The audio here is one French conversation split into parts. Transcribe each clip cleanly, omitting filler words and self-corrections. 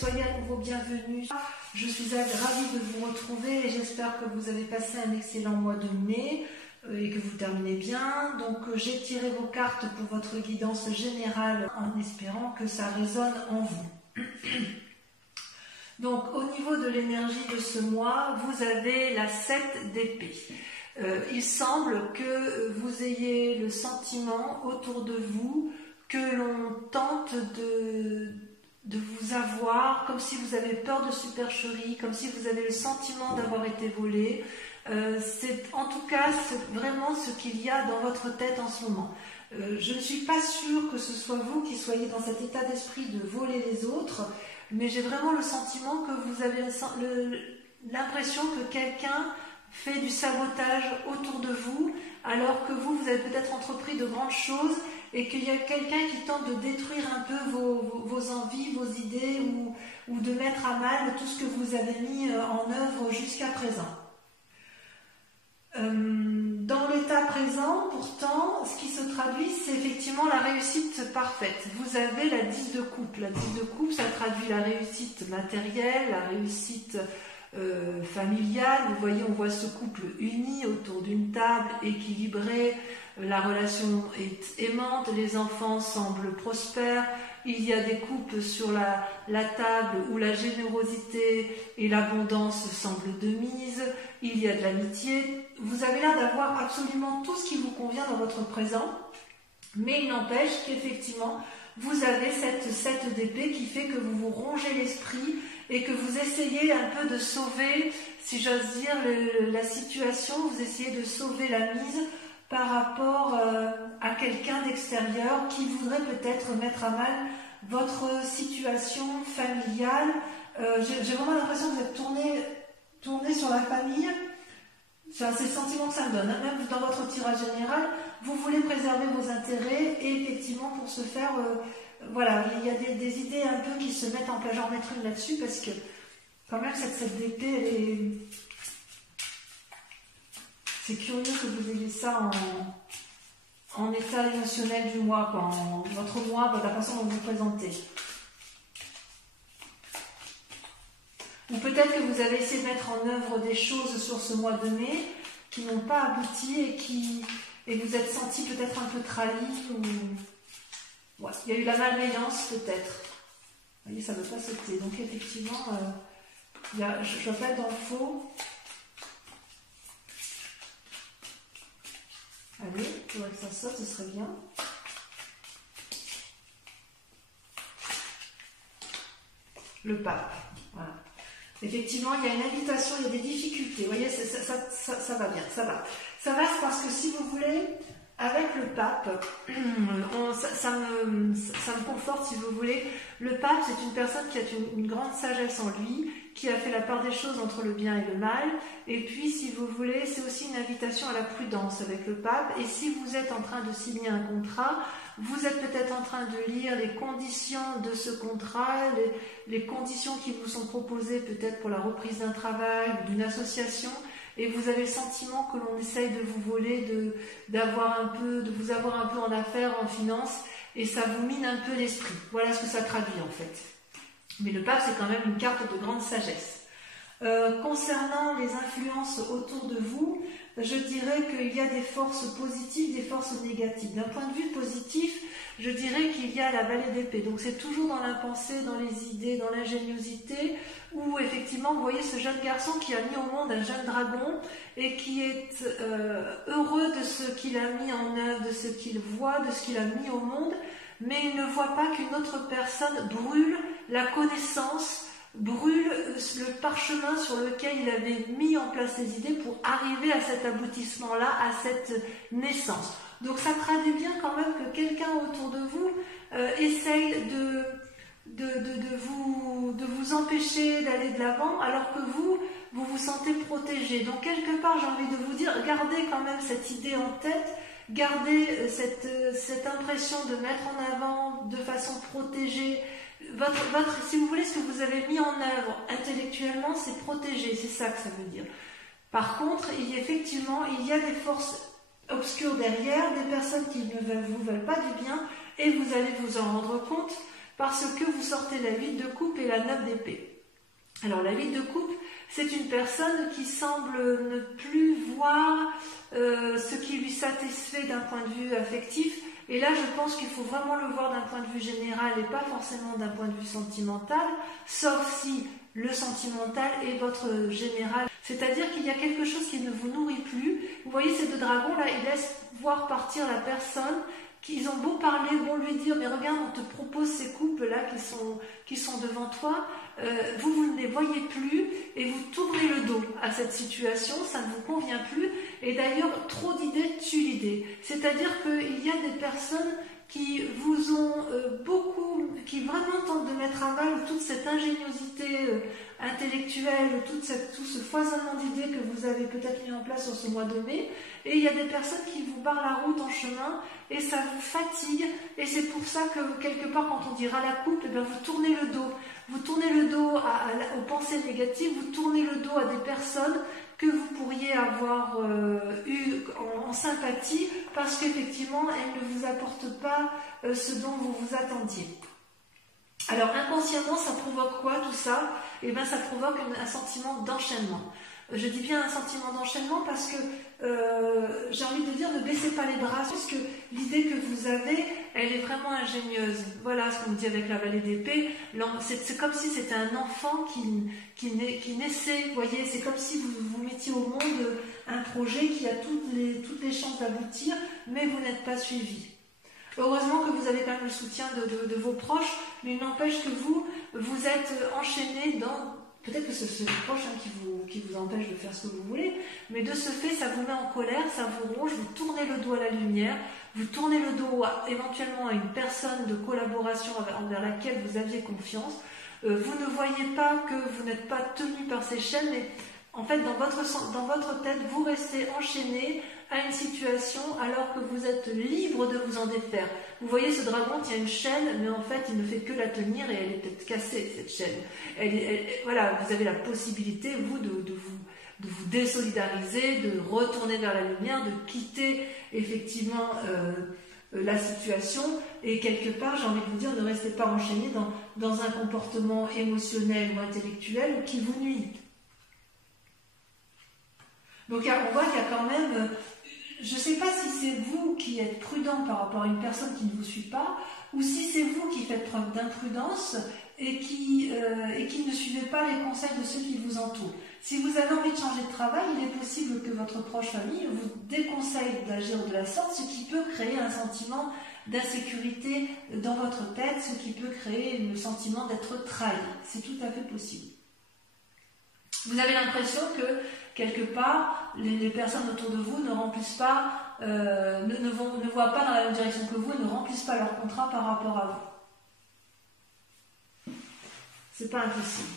soyez à nouveau bienvenus. Je suis ravie de vous retrouver et j'espère que vous avez passé un excellent mois de mai et que vous terminez bien. Donc j'ai tiré vos cartes pour votre guidance générale en espérant que ça résonne en vous. Donc au niveau de l'énergie de ce mois, vous avez la 7 d'épée. Il semble que vous ayez le sentiment autour de vous que l'on tente de vous avoir, comme si vous avez peur de supercherie, comme si vous avez le sentiment d'avoir été volé. C'est en tout cas vraiment ce qu'il y a dans votre tête en ce moment. Je ne suis pas sûre que ce soit vous qui soyez dans cet état d'esprit de voler les autres, mais j'ai vraiment le sentiment que vous avez l'impression que quelqu'un fait du sabotage autour de vous, alors que vous avez peut-être entrepris de grandes choses et qu'il y a quelqu'un qui tente de détruire un peu vos envies, vos idées ou de mettre à mal tout ce que vous avez mis en œuvre jusqu'à présent. Dans l'état présent, pourtant, ce qui se traduit, c'est effectivement la réussite parfaite. Vous avez la 10 de coupe. La 10 de coupe, ça traduit la réussite matérielle, la réussite familiale. Vous voyez, on voit ce couple uni autour d'une table, équilibré, la relation est aimante, les enfants semblent prospères, il y a des couples sur la table où la générosité et l'abondance semblent de mise, il y a de l'amitié. Vous avez l'air d'avoir absolument tout ce qui vous convient dans votre présent, mais il n'empêche qu'effectivement, vous avez cette 7 d'épée qui fait que vous vous rongez l'esprit et que vous essayez un peu de sauver, si j'ose dire, la situation, vous essayez de sauver la mise par rapport à quelqu'un d'extérieur qui voudrait peut-être mettre à mal votre situation familiale. J'ai vraiment l'impression que vous êtes tourné sur la famille. C'est le sentiment que ça me donne. Même dans votre tirage général, vous voulez préserver vos intérêts et effectivement pour ce faire, voilà, il y a des idées un peu qui se mettent en place. J'en mettrai une là-dessus parce que quand même cette d'épée, c'est curieux que vous ayez ça en état émotionnel du mois, votre mois, la façon dont vous vous présentez. Ou peut-être que vous avez essayé de mettre en œuvre des choses sur ce mois de mai qui n'ont pas abouti et vous êtes senti peut-être un peu trahi. Ouais, il y a eu la malveillance peut-être. Vous voyez, ça ne veut pas sauter. Donc effectivement, je ne vais pas être dans le faux. Allez, il faudrait que ça saute, ce serait bien. Le pape, voilà. Effectivement, il y a une invitation, il y a des difficultés. Vous voyez, ça va bien, ça va. Ça va parce que si vous voulez, avec le pape, ça me conforte si vous voulez. Le pape, c'est une personne qui a une grande sagesse en lui, qui a fait la part des choses entre le bien et le mal. Et puis, si vous voulez, c'est aussi une invitation à la prudence avec le pape. Et si vous êtes en train de signer un contrat, vous êtes peut-être en train de lire les conditions de ce contrat, les conditions qui vous sont proposées peut-être pour la reprise d'un travail ou d'une association, et vous avez le sentiment que l'on essaye de vous voler, de vous avoir un peu en affaires, en finance, et ça vous mine un peu l'esprit. Voilà ce que ça traduit en fait. Mais le pape, c'est quand même une carte de grande sagesse. Concernant les influences autour de vous, je dirais qu'il y a des forces positives, des forces négatives. D'un point de vue positif, je dirais qu'il y a la vallée d'épée. Donc c'est toujours dans la pensée, dans les idées, dans l'ingéniosité, où effectivement, vous voyez ce jeune garçon qui a mis au monde un jeune dragon et qui est heureux de ce qu'il a mis en œuvre, de ce qu'il voit, de ce qu'il a mis au monde, mais il ne voit pas qu'une autre personne brûle la connaissance, brûle le parchemin sur lequel il avait mis en place ses idées pour arriver à cet aboutissement-là, à cette naissance. Donc ça traduit bien quand même que quelqu'un autour de vous essaye de vous empêcher d'aller de l'avant, alors que vous vous sentez protégé. Donc quelque part, j'ai envie de vous dire, gardez quand même cette idée en tête, gardez cette impression de mettre en avant de façon protégée si vous voulez, ce que vous avez mis en œuvre intellectuellement, c'est protégé, c'est ça que ça veut dire. Par contre, il y a des forces obscures derrière, des personnes qui ne vous veulent pas du bien, et vous allez vous en rendre compte, parce que vous sortez la 8 de coupe et la 9 d'épée. Alors la 8 de coupe, c'est une personne qui semble ne plus voir ce qui lui satisfait d'un point de vue affectif. Et là, je pense qu'il faut vraiment le voir d'un point de vue général et pas forcément d'un point de vue sentimental, sauf si le sentimental est votre général. C'est-à-dire qu'il y a quelque chose qui ne vous nourrit plus. Vous voyez ces deux dragons là, ils laissent voir partir la personne, qu'ils ont beau parler, beau lui dire, mais regarde, on te propose ces couples là qui sont devant toi, vous ne les voyez plus et vous tournez le dos à cette situation, ça ne vous convient plus. Et d'ailleurs, trop d'idées tuent l'idée. C'est-à-dire qu'il y a des personnes qui vous ont qui vraiment tentent de mettre à mal toute cette ingéniosité intellectuelle, tout ce foisonnement d'idées que vous avez peut-être mis en place sur ce mois de mai. Et il y a des personnes qui vous barrent la route en chemin et ça vous fatigue. Et c'est pour ça que quelque part, quand on dira la coupe, eh bien, vous tournez le dos. Vous tournez le dos aux pensées négatives, vous tournez le dos à des personnes que vous pourriez avoir eu en sympathie parce qu'effectivement, elles ne vous apportent pas ce dont vous vous attendiez. Alors inconsciemment, ça provoque quoi tout ça? Eh bien, ça provoque un sentiment d'enchaînement. Je dis bien un sentiment d'enchaînement parce que j'ai envie de dire ne baissez pas les bras parce que l'idée que vous avez, elle est vraiment ingénieuse. Voilà ce qu'on dit avec la vallée d'épée. C'est comme si c'était un enfant qui naissait. Vous voyez, c'est comme si vous mettiez au monde un projet qui a toutes les chances d'aboutir, mais vous n'êtes pas suivi. Heureusement que vous avez quand même le soutien de vos proches, mais il n'empêche que vous êtes enchaîné dans... Peut-être que c'est vos proches qui vous empêche de faire ce que vous voulez, mais de ce fait, ça vous met en colère, ça vous ronge, vous tournez le dos à la lumière, vous tournez le dos éventuellement à une personne de collaboration envers laquelle vous aviez confiance. Vous ne voyez pas que vous n'êtes pas tenu par ces chaînes, mais en fait, dans votre tête, vous restez enchaîné à une situation alors que vous êtes libre de vous en défaire. Vous voyez, ce dragon tient une chaîne, mais en fait, il ne fait que la tenir et elle est peut-être cassée, cette chaîne. Voilà, vous avez la possibilité, vous, de vous désolidariser, de retourner vers la lumière, de quitter effectivement la situation et quelque part, j'ai envie de vous dire, ne restez pas enchaîné dans un comportement émotionnel ou intellectuel qui vous nuit. Donc on voit qu'il y a quand même, je ne sais pas si c'est vous qui êtes prudent par rapport à une personne qui ne vous suit pas, ou si c'est vous qui faites preuve d'imprudence et qui ne suivez pas les conseils de ceux qui vous entourent. Si vous avez envie de changer de travail, il est possible que votre proche famille vous déconseille d'agir de la sorte, ce qui peut créer un sentiment d'insécurité dans votre tête, ce qui peut créer le sentiment d'être trahi. C'est tout à fait possible. Vous avez l'impression que, quelque part, les personnes autour de vous ne remplissent pas, ne voient pas dans la même direction que vous et ne remplissent pas leur contrat par rapport à vous. C'est pas impossible.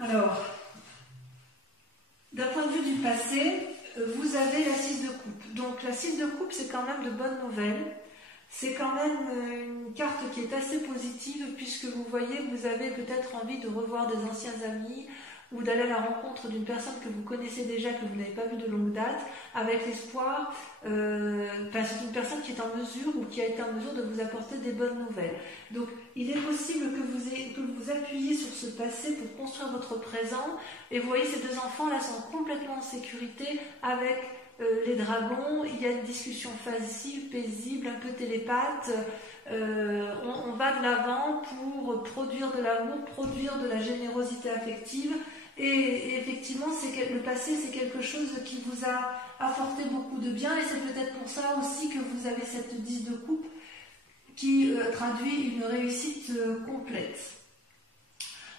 Alors, d'un point de vue du passé, vous avez la 6 de coupe. Donc la 6 de coupe, c'est quand même de bonnes nouvelles. C'est quand même une carte qui est assez positive puisque vous voyez, vous avez peut-être envie de revoir des anciens amis ou d'aller à la rencontre d'une personne que vous connaissez déjà, que vous n'avez pas vue de longue date, avec l'espoir, c'est une personne qui est en mesure ou qui a été en mesure de vous apporter des bonnes nouvelles. Donc il est possible que vous appuyiez sur ce passé pour construire votre présent et vous voyez, ces deux enfants-là sont complètement en sécurité avec les dragons. Il y a une discussion facile, paisible, un peu télépathe. On va de l'avant pour produire de l'amour, produire de la générosité affective. Et effectivement, le passé, c'est quelque chose qui vous a apporté beaucoup de bien. Et c'est peut-être pour ça aussi que vous avez cette 10 de coupe qui traduit une réussite complète.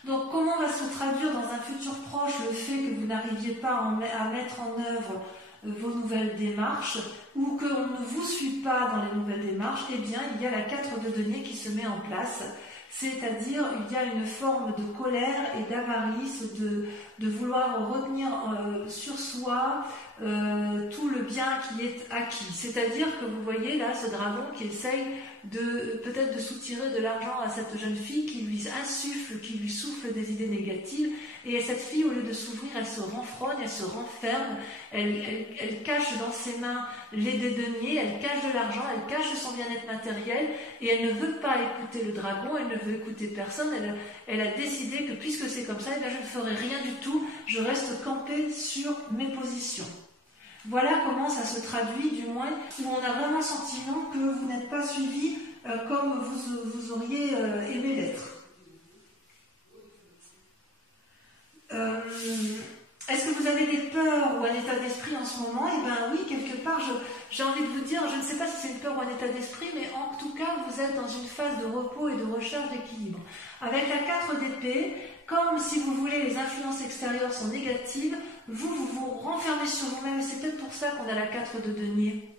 Donc, comment va se traduire dans un futur proche le fait que vous n'arriviez pas à mettre en œuvre vos nouvelles démarches ou qu'on ne vous suit pas dans les nouvelles démarches? Eh bien, il y a la 4 de denier qui se met en place, c'est-à-dire il y a une forme de colère et d'avarice, de vouloir retenir sur soi tout le bien qui est acquis. C'est-à-dire que vous voyez là ce dragon qui essaye peut-être de soutirer de l'argent à cette jeune fille, qui lui insuffle, qui lui souffle des idées négatives, et cette fille, au lieu de s'ouvrir, elle se renfrogne, elle se renferme, elle cache dans ses mains les deniers, elle cache de l'argent, elle cache son bien-être matériel, et elle ne veut pas écouter le dragon, elle ne veut écouter personne, elle a décidé que puisque c'est comme ça, eh bien, je ne ferai rien du tout, je reste campée sur mes positions. Voilà comment ça se traduit, du moins, où on a vraiment le sentiment que vous n'êtes pas suivi comme vous auriez aimé l'être. Est-ce que vous avez des peurs ou un état d'esprit en ce moment? Eh bien oui, quelque part, j'ai envie de vous dire, je ne sais pas si c'est une peur ou un état d'esprit, mais en tout cas, vous êtes dans une phase de repos et de recherche d'équilibre. Avec la 4 d'épée, comme si vous voulez, les influences extérieures sont négatives, vous vous renfermez sur vous-même, et c'est peut-être pour ça qu'on a la 4 de denier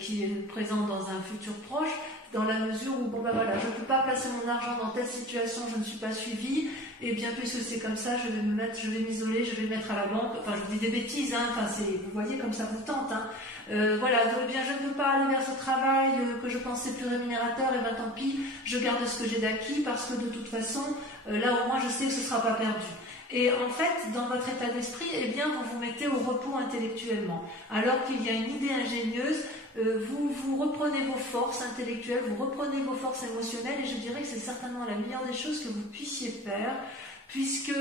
qui est présente dans un futur proche, dans la mesure où, bon ben voilà, je ne peux pas placer mon argent dans telle situation, je ne suis pas suivie, et bien puisque c'est comme ça, je vais m'isoler, je vais me mettre à la banque, enfin je vous dis des bêtises, hein, enfin vous voyez comme ça vous tente, hein. Voilà, donc bien je ne peux pas aller vers ce travail que je pensais plus rémunérateur, et bien tant pis, je garde ce que j'ai d'acquis, parce que de toute façon, là au moins je sais que ce ne sera pas perdu. Et en fait, dans votre état d'esprit, eh bien, vous vous mettez au repos intellectuellement. Alors qu'il y a une idée ingénieuse, vous reprenez vos forces intellectuelles, vous reprenez vos forces émotionnelles, et je dirais que c'est certainement la meilleure des choses que vous puissiez faire, puisque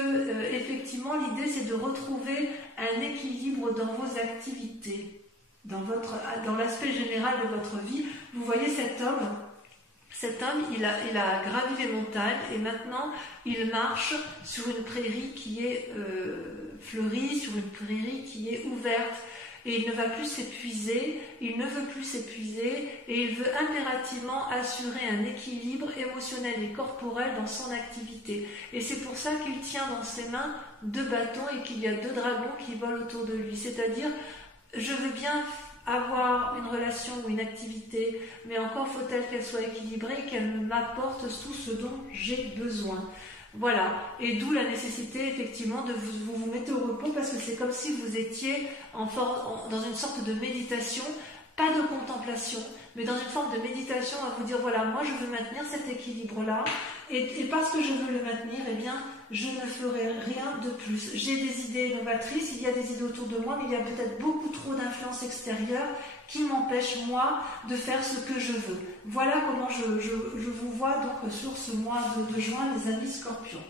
effectivement, l'idée c'est de retrouver un équilibre dans vos activités, dans l'aspect général de votre vie. Vous voyez cet homme, il a gravi les montagnes et maintenant il marche sur une prairie qui est fleurie, sur une prairie qui est ouverte, et il ne va plus s'épuiser, il ne veut plus s'épuiser, et il veut impérativement assurer un équilibre émotionnel et corporel dans son activité. Et c'est pour ça qu'il tient dans ses mains 2 bâtons et qu'il y a 2 dragons qui volent autour de lui. C'est-à-dire, je veux bien avoir une relation ou une activité, mais encore faut-elle qu'elle soit équilibrée et qu'elle m'apporte tout ce dont j'ai besoin. Voilà, et d'où la nécessité effectivement de vous mettre au repos, parce que c'est comme si vous étiez dans une sorte de méditation, pas de contemplation, mais dans une forme de méditation à vous dire voilà, moi je veux maintenir cet équilibre-là, et parce que je veux le maintenir, eh bien je ne ferai rien de plus. J'ai des idées novatrices, il y a des idées autour de moi, mais il y a peut-être beaucoup trop d'influences extérieures qui m'empêchent moi de faire ce que je veux. Voilà comment je vous vois donc sur ce mois de juin, les amis Scorpions.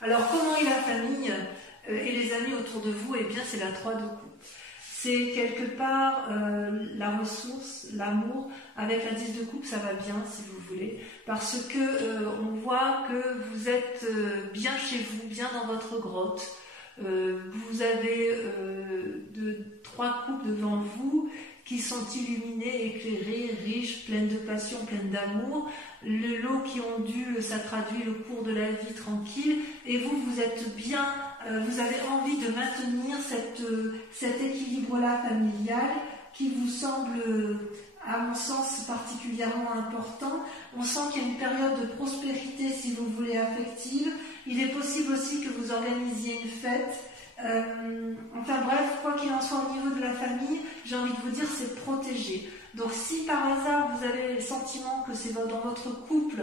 Alors comment est la famille et les amis autour de vous? Eh bien c'est la 3 de coupe. C'est quelque part la ressource, l'amour. Avec la 10 de coupe, ça va bien si vous voulez, parce que on voit que vous êtes bien chez vous, bien dans votre grotte. Vous avez 3 coupes devant vous qui sont illuminées, éclairées, riches, pleines de passion, pleines d'amour. L'eau qui ondule, ça traduit le cours de la vie tranquille, et vous êtes bien, vous avez envie de maintenir cet équilibre-là familial qui vous semble, à mon sens, particulièrement important. On sent qu'il y a une période de prospérité, si vous voulez, affective. Il est possible aussi que vous organisiez une fête. Enfin bref, quoi qu'il en soit au niveau de la famille, j'ai envie de vous dire, c'est protégé. Donc si par hasard vous avez le sentiment que c'est dans votre couple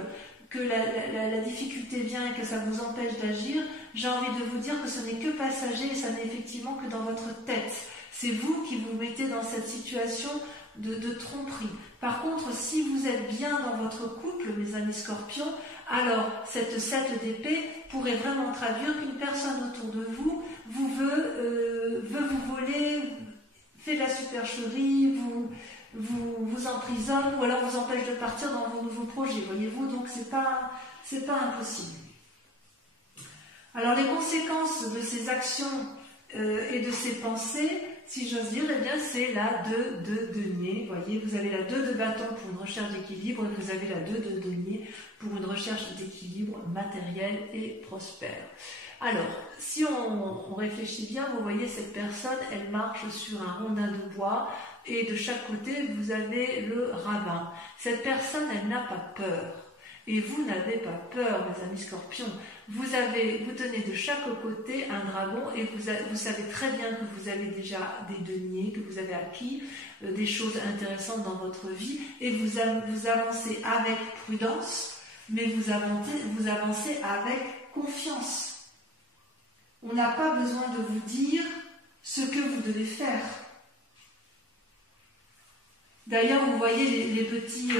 que la difficulté vient et que ça vous empêche d'agir, j'ai envie de vous dire que ce n'est que passager, et ça n'est effectivement que dans votre tête. C'est vous qui vous mettez dans cette situation de tromperie. Par contre, si vous êtes bien dans votre couple, mes amis Scorpions, alors cette 7 d'épée pourrait vraiment traduire qu'une personne autour de vous veut vous voler, fait de la supercherie, vous emprisonne, ou alors vous empêche de partir dans vos nouveaux projets, voyez-vous, donc c'est pas impossible. Alors les conséquences de ces actions et de ces pensées, si j'ose dire, eh bien c'est la 2 de denier. Voyez, vous avez la 2 de bâton pour une recherche d'équilibre, et vous avez la 2 de denier pour une recherche d'équilibre matériel et prospère. Alors, si on réfléchit bien, vous voyez cette personne, elle marche sur un rondin de bois, et de chaque côté, vous avez le ravin. Cette personne, elle n'a pas peur. Et vous n'avez pas peur, mes amis scorpions. Vous tenez de chaque côté un dragon et vous savez très bien que vous avez déjà des deniers, que vous avez acquis des choses intéressantes dans votre vie et vous avancez avec prudence, mais vous avancez avec confiance. On n'a pas besoin de vous dire ce que vous devez faire. D'ailleurs, vous voyez les petits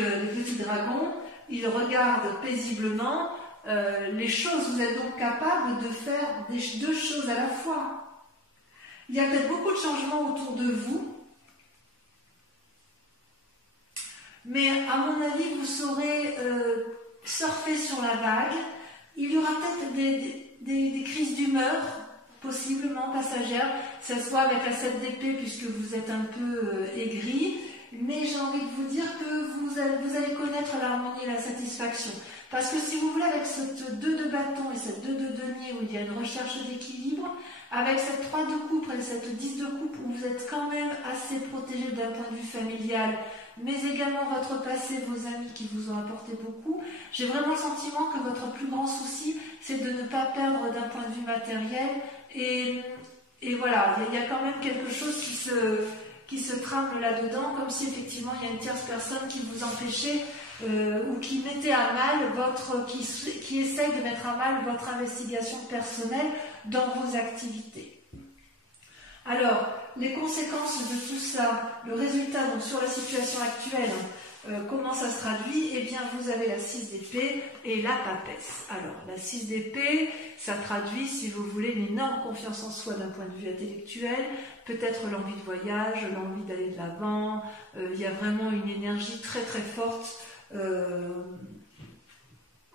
dragons, ils regardent paisiblement les choses. Vous êtes donc capable de faire deux choses à la fois. Il y a peut-être beaucoup de changements autour de vous, mais à mon avis, vous saurez surfer sur la vague. Il y aura peut-être des crises d'humeur, possiblement passagères, que ce soit avec la 7 d'épée, puisque vous êtes un peu aigri. Mais j'ai envie de vous dire que vous allez connaître l'harmonie et la satisfaction. Parce que si vous voulez, avec cette 2 de bâton et cette 2 de denier où il y a une recherche d'équilibre, avec cette 3 de coupe et cette 10 de coupe où vous êtes quand même assez protégé d'un point de vue familial, mais également votre passé, vos amis qui vous ont apporté beaucoup, j'ai vraiment le sentiment que votre plus grand souci, c'est de ne pas perdre d'un point de vue matériel. Et voilà, il y a quand même quelque chose qui se trame là-dedans, comme si effectivement il y a une tierce personne qui vous empêchait ou qui mettait à mal qui essaye de mettre à mal votre investigation personnelle dans vos activités. Alors, les conséquences de tout ça, le résultat donc sur la situation actuelle, comment ça se traduit? Eh bien, vous avez la 6 d'épée et la papesse. Alors, la 6 d'épée, ça traduit, si vous voulez, une énorme confiance en soi d'un point de vue intellectuel, peut-être l'envie de voyage, l'envie d'aller de l'avant. Il y a vraiment une énergie très très forte.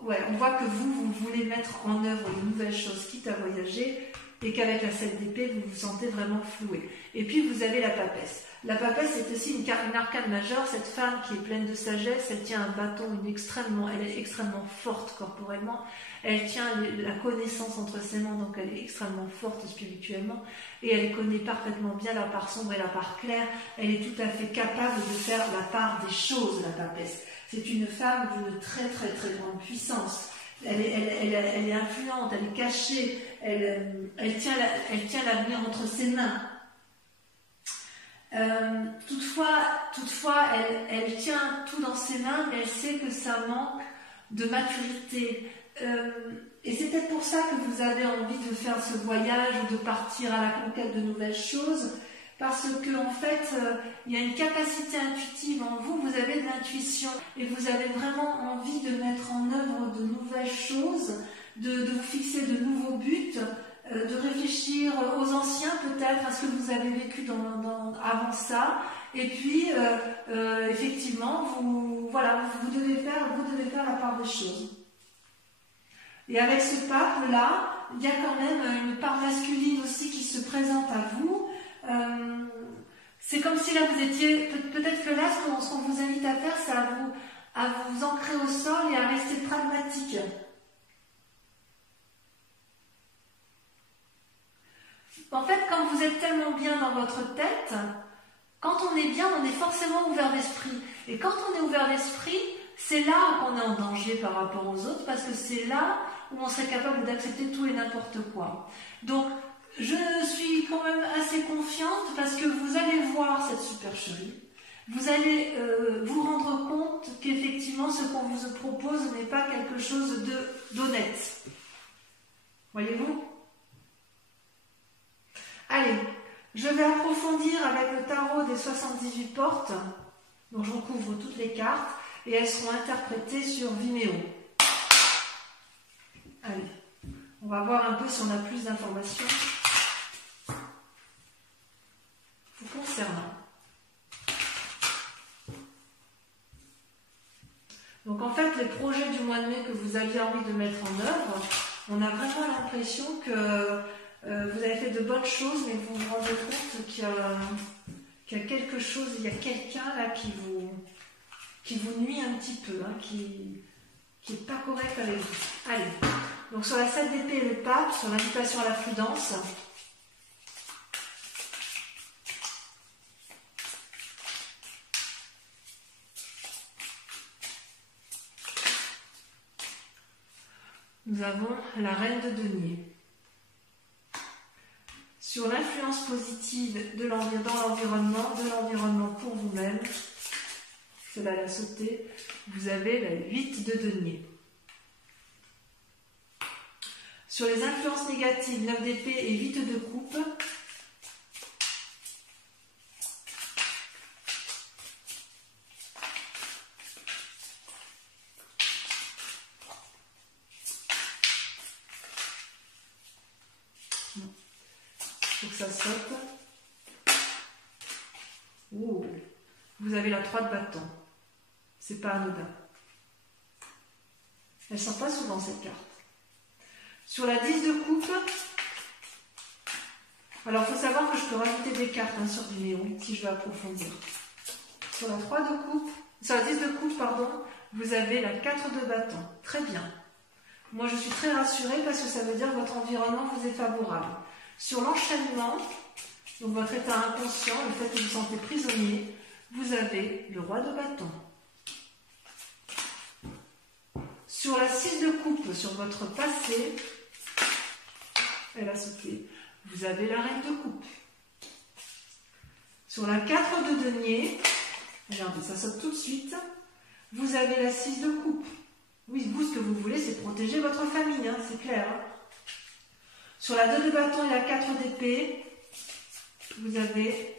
Ouais, on voit que vous voulez mettre en œuvre de nouvelles choses, quitte à voyager, et qu'avec la 7 d'épée, vous vous sentez vraiment floué. Et puis, vous avez la papesse. La papesse, c'est aussi une arcane majeure. Cette femme qui est pleine de sagesse, elle tient un bâton, elle est extrêmement forte corporellement. Elle tient la connaissance entre ses mains, donc elle est extrêmement forte spirituellement. Et elle connaît parfaitement bien la part sombre et la part claire. Elle est tout à fait capable de faire la part des choses, la papesse. C'est une femme d'une très très très grande puissance. Elle est influente, elle est cachée, elle tient l'avenir entre ses mains. Toutefois, elle tient tout dans ses mains, mais elle sait que ça manque de maturité. Et c'est peut-être pour ça que vous avez envie de faire ce voyage ou de partir à la conquête de nouvelles choses, parce que en fait, il y a une capacité intuitive en vous, vous avez de l'intuition et vous avez vraiment envie de mettre en œuvre de nouvelles choses, de vous fixer de nouveaux buts, de réfléchir aux anciens peut-être, à ce que vous avez vécu avant ça, et puis effectivement, vous devez faire la part des choses. Et avec ce pape-là, il y a quand même une part masculine aussi qui se présente à vous. C'est comme si là vous étiez, peut-être que là ce qu'on vous invite à faire, c'est à vous ancrer au sol et à rester pragmatique. En fait, quand vous êtes tellement bien dans votre tête, quand on est bien, on est forcément ouvert d'esprit. Et quand on est ouvert d'esprit, c'est là qu'on est en danger par rapport aux autres, parce que c'est là où on serait capable d'accepter tout et n'importe quoi. Donc, je suis quand même assez confiante parce que vous allez voir cette supercherie. Vous allez vous rendre compte qu'effectivement, ce qu'on vous propose n'est pas quelque chose d'honnête. Voyez-vous ? Allez, je vais approfondir avec le tarot des 78 portes. Donc, je recouvre toutes les cartes et elles seront interprétées sur Vimeo. Allez, on va voir un peu si on a plus d'informations vous concernant. Donc en fait, les projets du mois de mai que vous aviez envie de mettre en œuvre, on a vraiment l'impression que vous avez fait de bonnes choses, mais vous vous rendez compte qu'il y a quelque chose, il y a quelqu'un là qui vous nuit un petit peu, hein, qui n'est pas correct avec vous. Allez, donc sur la 7 d'épée et le pape, sur l'invitation à la prudence. nous avons la reine de denier. Sur l'influence positive dans l'environnement pour vous-même, cela l'a sauté, vous avez la 8 de denier. Sur les influences négatives, 9 d'épée et 8 de coupe, faut que ça saute. Oh, vous avez la 3 de bâton. C'est pas anodin. Elle ne sort pas souvent cette carte. Sur la 10 de coupe, alors il faut savoir que je peux rajouter des cartes sur Vimeo si je veux approfondir. Sur la 3 de coupe, sur la 10 de coupe, pardon, vous avez la 4 de bâton. Très bien. Moi je suis très rassurée parce que ça veut dire que votre environnement vous est favorable. Sur l'enchaînement, donc votre état inconscient, le fait que vous vous sentez prisonnier, vous avez le roi de bâton. Sur la 6 de coupe, sur votre passé, elle a sauté, vous avez la reine de coupe. Sur la 4 de denier, regardez, ça saute tout de suite, vous avez la 6 de coupe. Oui, vous, ce que vous voulez, c'est protéger votre famille, c'est clair. Sur la 2 de bâton et la 4 d'épée, vous avez...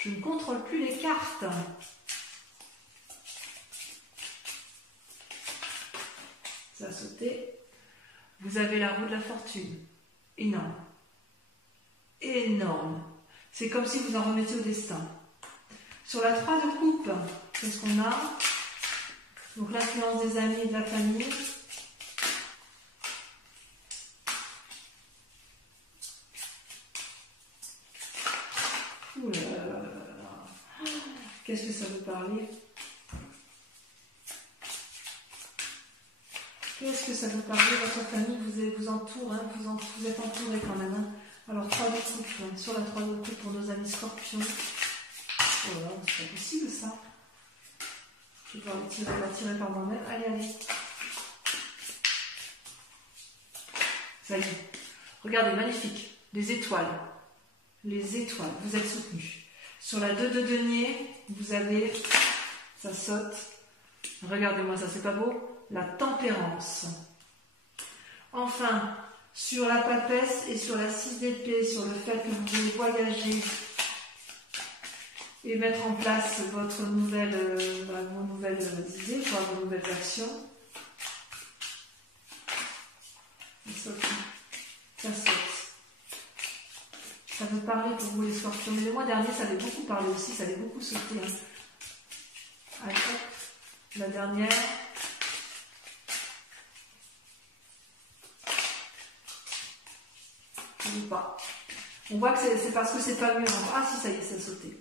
Je ne contrôle plus les cartes. Ça a sauté. Vous avez la roue de la fortune. Énorme. Énorme. C'est comme si vous en remettiez au destin. Sur la 3 de coupe, qu'est-ce qu'on a? Donc l'influence des amis et de la famille. Ouh là là là là. Qu'est-ce que ça veut parler? Qu'est-ce que ça veut parler? Votre famille vous entoure, vous êtes entouré quand même. Alors 3 de coupe, sur la 3 de coupe pour nos amis scorpions. Oh là, c'est pas possible ça. Je vais pouvoir la tirer par moi-même. Allez, allez. Ça y est. Regardez, magnifique. Les étoiles. Les étoiles. Vous êtes soutenus. Sur la 2 de denier, vous avez... Ça saute. Regardez-moi ça, c'est pas beau? La tempérance. Enfin, sur la papesse et sur la 6 d'épée, sur le fait que vous voulez voyager et mettre en place vos nouvelles idées, vos nouvelles actions. Ça saute. Ça saute. Ça veut parler pour vous les scorpions. Mais le mois dernier, ça avait beaucoup parlé aussi, ça avait beaucoup sauté. Allez, hop, la dernière. Ou pas. On voit que c'est parce que c'est pas mûr. Ah si, ça y est, ça a sauté.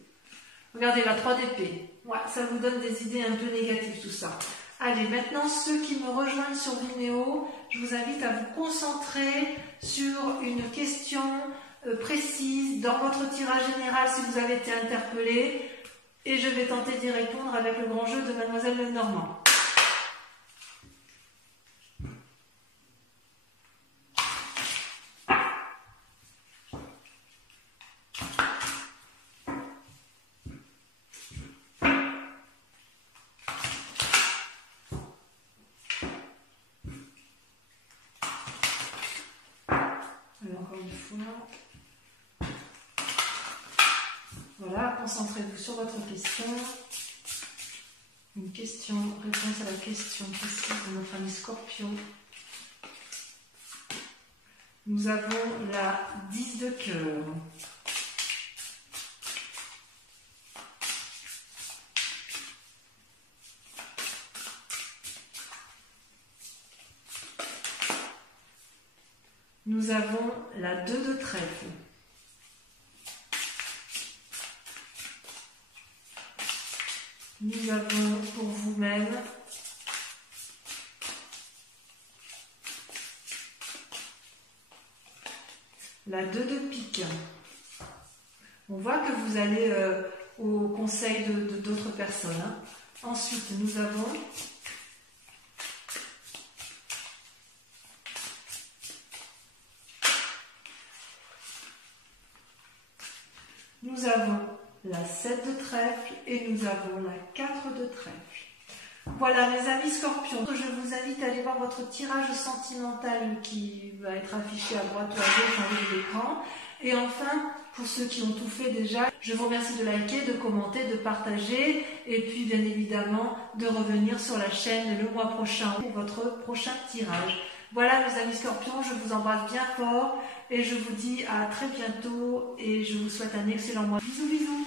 Regardez, la 3 d'épée. Ouais, ça vous donne des idées un peu négatives, tout ça. Allez, maintenant, ceux qui me rejoignent sur Vimeo, je vous invite à vous concentrer sur une question précise dans votre tirage général si vous avez été interpellé. Et je vais tenter d'y répondre avec le grand jeu de Mademoiselle Lenormand. Encore une fois. Voilà, concentrez-vous sur votre question. Une question, réponse à la question précise de notre ami Scorpion. Nous avons la 10 de cœur. Nous avons la 2 de trèfle. Nous avons pour vous-même la 2 de pique. On voit que vous allez au conseil d'autres personnes. Ensuite, nous avons nous avons la 7 de trèfle et nous avons la 4 de trèfle. Voilà mes amis scorpions, je vous invite à aller voir votre tirage sentimental qui va être affiché à droite ou à gauche en haut de l'écran. Et enfin, pour ceux qui ont tout fait déjà, je vous remercie de liker, de commenter, de partager et puis bien évidemment de revenir sur la chaîne le mois prochain pour votre prochain tirage. Voilà mes amis scorpions, je vous embrasse bien fort et je vous dis à très bientôt et je vous souhaite un excellent mois. Bisous bisous.